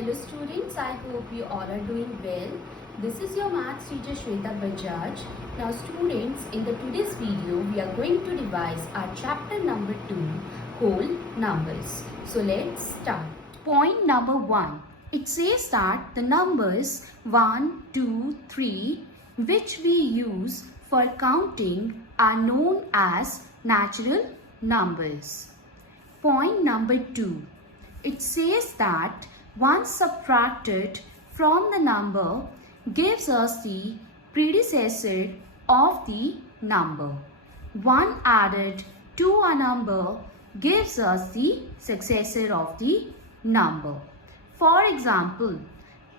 Hello students, I hope you all are doing well. This is your maths teacher Shweta Bajaj. Now students, in the today's video, we are going to revise our chapter number 2, whole numbers. So let's start. Point number 1. It says that the numbers 1, 2, 3, which we use for counting are known as natural numbers. Point number 2. It says that 1 subtracted from the number gives us the predecessor of the number. 1 added to a number gives us the successor of the number. For example,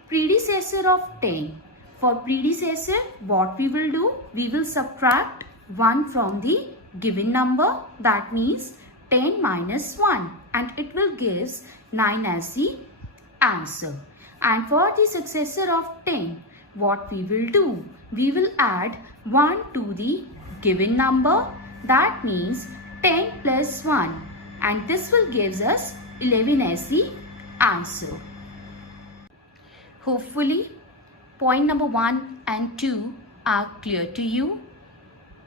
predecessor of 10. For predecessor, what we will do? We will subtract 1 from the given number. That means 10 minus 1, and it will give 9 as the answer. And for the successor of 10, what we will do? We will add 1 to the given number. That means 10 plus 1, and this will give us 11 as the answer. Hopefully, point number 1 and 2 are clear to you.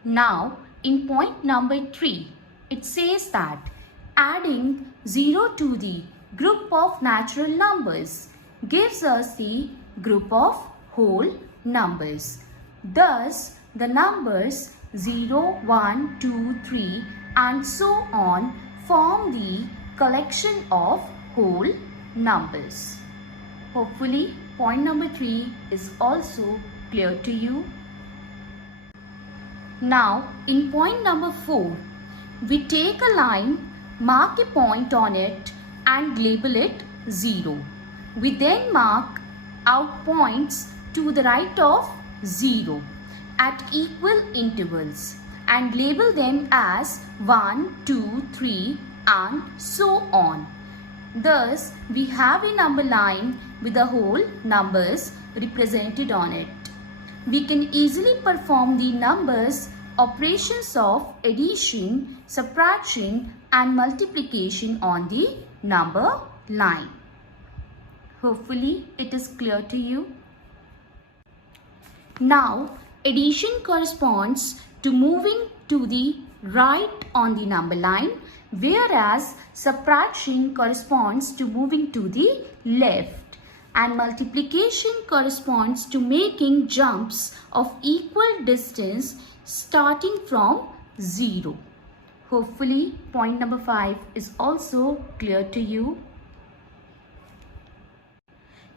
Now, in point number 3, it says that adding 0 to the group of natural numbers gives us the group of whole numbers. Thus, the numbers 0, 1, 2, 3 and so on form the collection of whole numbers. Hopefully, point number 3 is also clear to you. Now, in point number 4, we take a line, mark a point on it and label it 0. We then mark out points to the right of 0 at equal intervals and label them as 1, 2, 3 and so on. Thus, we have a number line with the whole numbers represented on it. We can easily perform the numbers operations of addition, subtraction and multiplication on the number line. Hopefully it is clear to you. Now, addition corresponds to moving to the right on the number line, whereas subtraction corresponds to moving to the left, and multiplication corresponds to making jumps of equal distance starting from 0. Hopefully, point number 5 is also clear to you.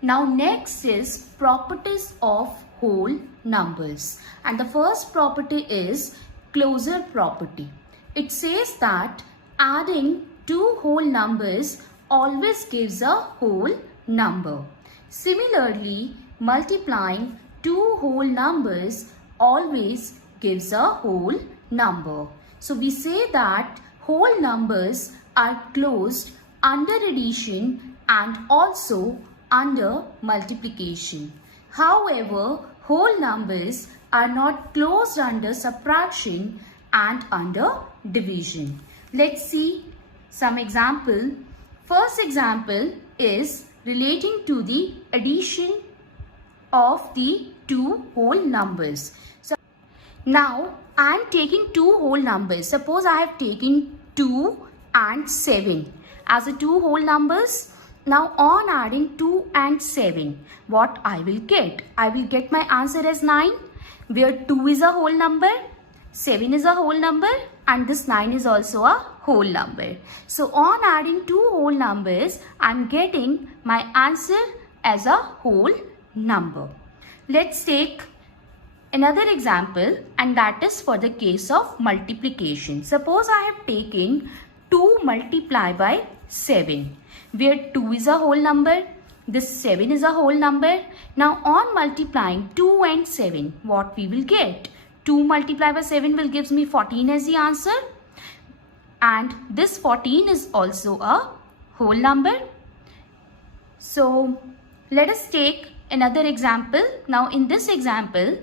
Now, next is properties of whole numbers. And the first property is closure property. It says that adding two whole numbers always gives a whole number. Similarly, multiplying two whole numbers always gives a whole number. So we say that whole numbers are closed under addition and also under multiplication. However, whole numbers are not closed under subtraction and under division. Let's see some example. First example is relating to the addition of the two whole numbers. So now I am taking two whole numbers. Suppose I have taken 2 and 7 as the two whole numbers. Now on adding 2 and 7, what I will get? I will get my answer as 9, where 2 is a whole number, 7 is a whole number and this 9 is also a whole number. So on adding two whole numbers, I am getting my answer as a whole number. Let's take another example, and that is for the case of multiplication. Suppose I have taken 2 multiplied by 7, where 2 is a whole number, this 7 is a whole number. Now on multiplying 2 and 7, what we will get? 2 multiplied by 7 will give me 14 as the answer, and this 14 is also a whole number. So let us take another example. Now in this example,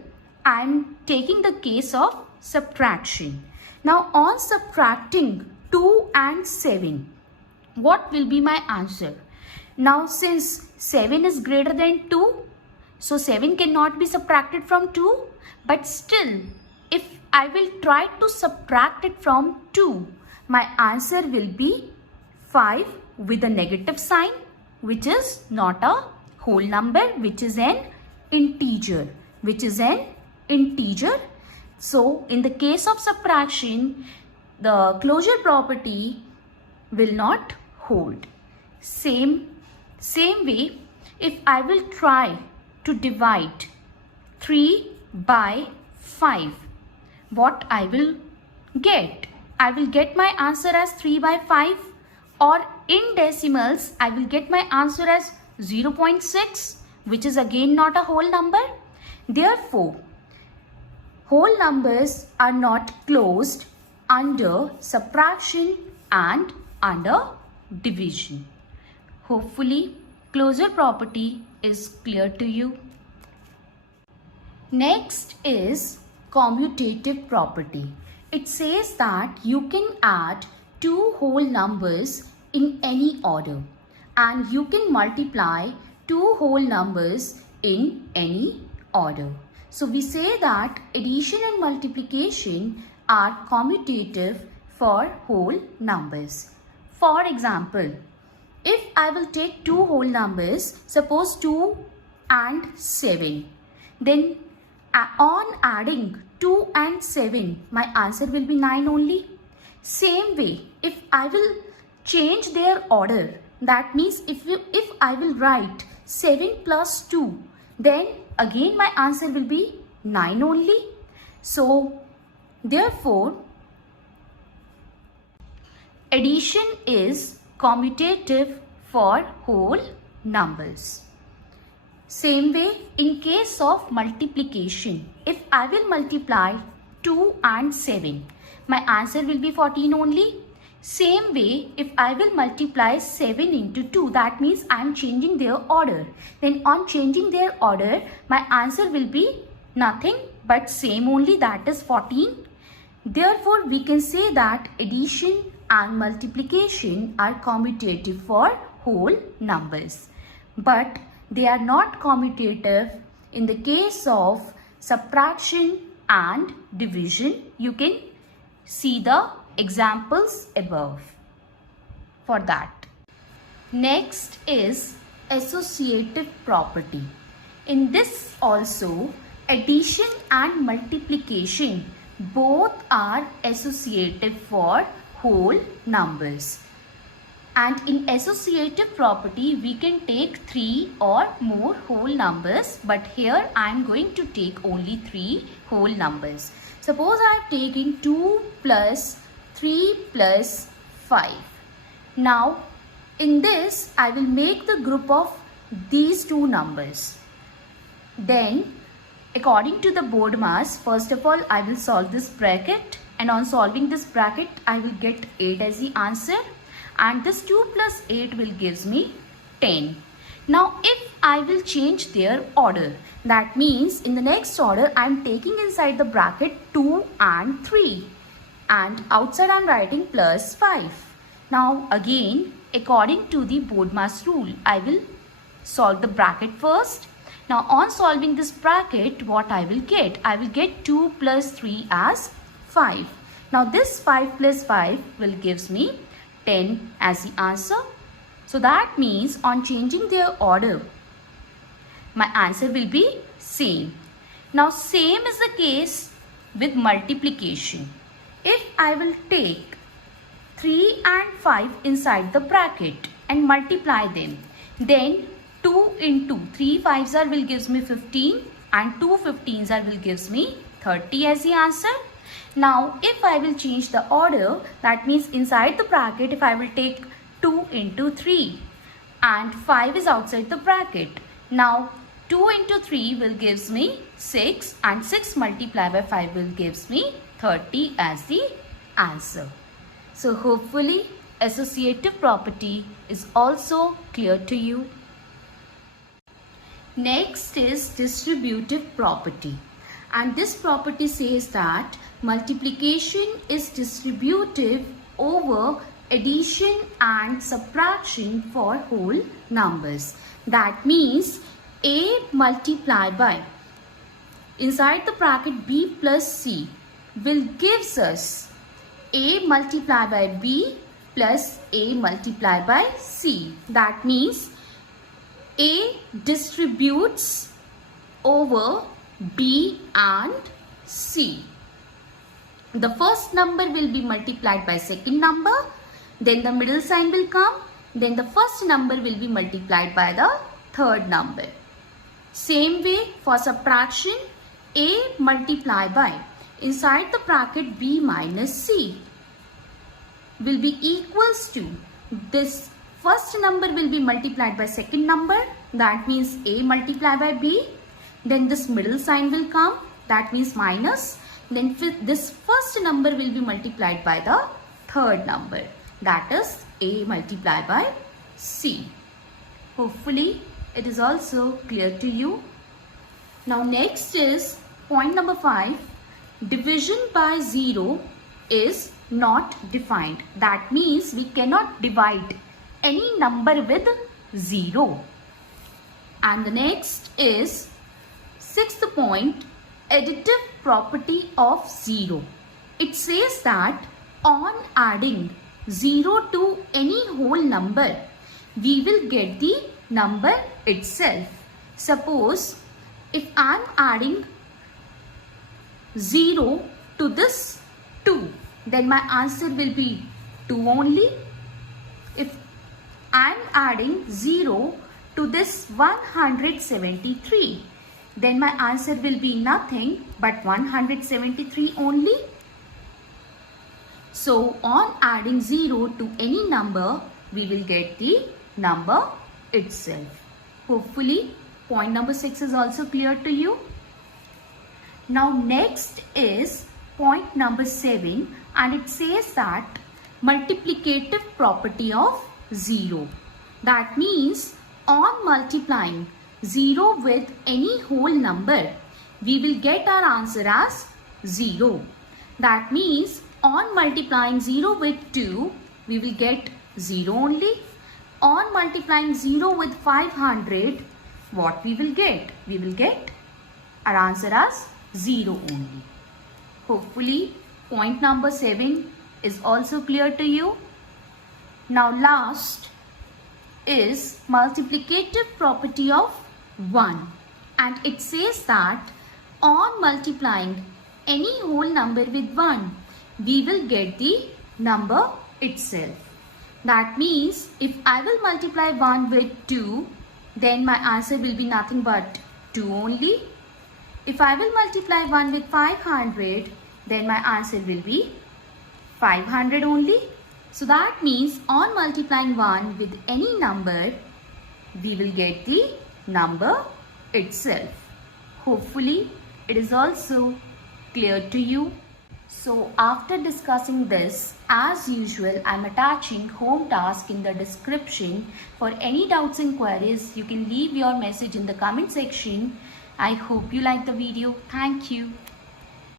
I am taking the case of subtraction. Now on subtracting 2 and 7, what will be my answer? Now since 7 is greater than 2, so 7 cannot be subtracted from 2, but still if I will try to subtract it from 2, my answer will be 5 with a negative sign, which is not a whole number, which is an integer, So in the case of subtraction, the closure property will not hold. Same way, if I will try to divide 3 by 5, what I will get? I will get my answer as 3 by 5, or in decimals I will get my answer as 0.6, which is again not a whole number. Therefore, whole numbers are not closed under subtraction and under division. Hopefully, closure property is clear to you. Next is commutative property. It says that you can add two whole numbers in any order, and you can multiply two whole numbers in any order. So we say that addition and multiplication are commutative for whole numbers. For example, if I will take two whole numbers, suppose 2 and 7, then on adding 2 and 7, my answer will be 9 only. Same way, if I will change their order, that means if I will write 7 plus 2, then again my answer will be 9 only. So therefore, addition is commutative for whole numbers. Same way, in case of multiplication, if I will multiply 2 and 7, my answer will be 14 only. Same way, if I will multiply 7 into 2, that means I am changing their order. Then on changing their order, my answer will be nothing but same only, that is 14. Therefore, we can say that addition and multiplication are commutative for whole numbers. But they are not commutative in the case of subtraction and division. You can see the examples above for that. Next is associative property. In this also, addition and multiplication both are associative for whole numbers. And in associative property, we can take 3 or more whole numbers, but here I am going to take only 3 whole numbers. Suppose I have taken 2 plus 3 plus 5. Now, in this, I will make the group of these two numbers. Then, according to the BODMAS, first of all, I will solve this bracket, and on solving this bracket, I will get 8 as the answer. And this 2 plus 8 will gives me 10. Now if I will change their order, that means in the next order I am taking inside the bracket 2 and 3, and outside I am writing plus 5. Now again, according to the BODMAS rule, I will solve the bracket first. Now on solving this bracket, what I will get? I will get 2 plus 3 as 5. Now this 5 plus 5 will gives me 10 as the answer. So that means on changing their order, my answer will be same. Now same is the case with multiplication. If I will take 3 and 5 inside the bracket and multiply them, then 2 into 3 5s are will gives me 15, and 2 15s are will gives me 30 as the answer. Now if I will change the order, that means inside the bracket, if I will take 2 into 3 and 5 is outside the bracket. Now 2 into 3 will gives me 6, and 6 multiplied by 5 will gives me 30 as the answer. So hopefully associative property is also clear to you. Next is distributive property. And this property says that multiplication is distributive over addition and subtraction for whole numbers. That means A multiplied by, inside the bracket B plus C will gives us A multiplied by B plus A multiplied by C. That means A distributes over B and C. The first number will be multiplied by second number, then the middle sign will come, then the first number will be multiplied by the third number. Same way for subtraction, A multiplied by, inside the bracket B minus C will be equals to, this first number will be multiplied by second number, that means A multiplied by B, then this middle sign will come, that means minus, then this first number will be multiplied by the third number, that is A multiplied by C. Hopefully it is also clear to you. Now next is point number 5. Division by 0 is not defined. That means we cannot divide any number with 0. And the next is 6th point, additive property of 0. It says that on adding 0 to any whole number, we will get the number itself. Suppose if I am adding 0 to this 2, then my answer will be 2 only. If I am adding 0 to this 173, then my answer will be nothing but 173 only. So on adding 0 to any number, we will get the number itself. Hopefully point number 6 is also clear to you. Now next is point number 7, and it says that multiplicative property of 0. That means on multiplying 0 with any whole number, we will get our answer as 0. That means on multiplying 0 with 2, we will get 0 only. On multiplying 0 with 500, what we will get? We will get our answer as 0 only. Hopefully point number 7 is also clear to you. Now last is multiplicative property of 1, and it says that on multiplying any whole number with 1, we will get the number itself. That means if I will multiply 1 with 2, then my answer will be nothing but 2 only. If I will multiply 1 with 500, then my answer will be 500 only. So that means on multiplying 1 with any number, we will get the number itself. Hopefully it is also clear to you. So after discussing this, as usual, I am attaching home task in the description. For any doubts and queries, you can leave your message in the comment section. I hope you like the video. Thank you.